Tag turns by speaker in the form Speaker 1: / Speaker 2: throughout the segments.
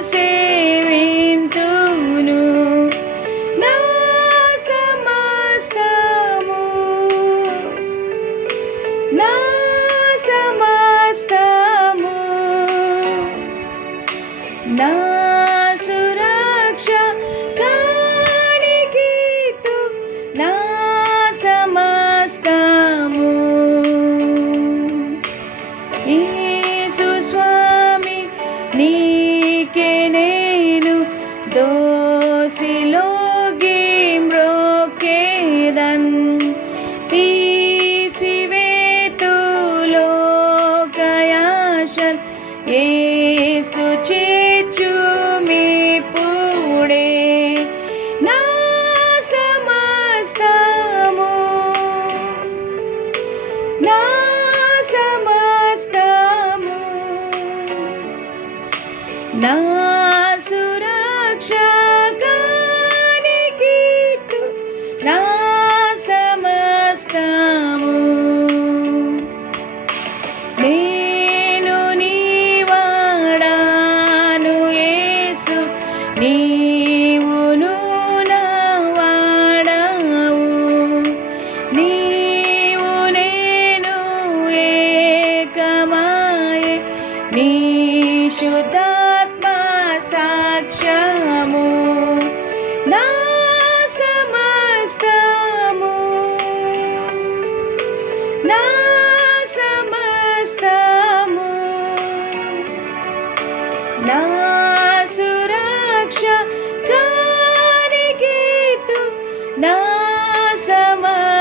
Speaker 1: సేవింతును. నా సమస్తము. నా సమస్తము. నా దోసిలోగి మ్రోకేదన్ తీసివేతులోకయాశన్ యేసు చేర్చుమి పూడే. నా సమస్తము నా సమస్తము. నా పరిశుద్ధాత్మ సాక్ష్యము. నా సమస్తము. నా సమస్తము. నా సురక్ష కానికేతు నా సమస్తము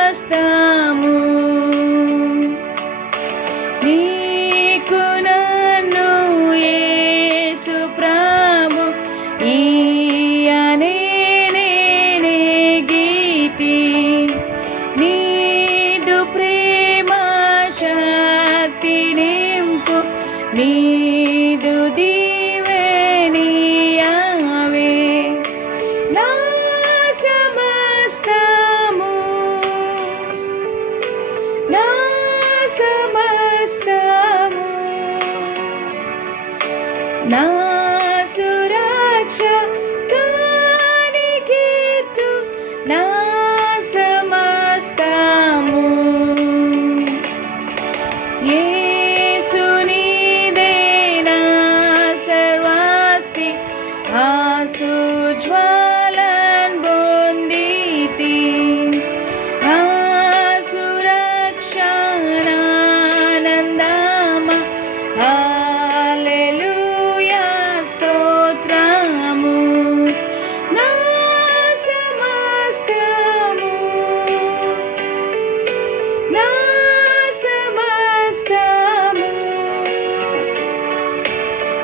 Speaker 1: నీదు ప్రేమ శక్తి నింపు నీదు దీవెనియావే నా సమస్తము నా సమస్తము నా సమస్తము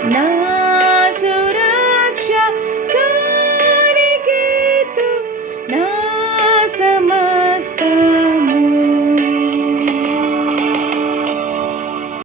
Speaker 1: సమస్తము నా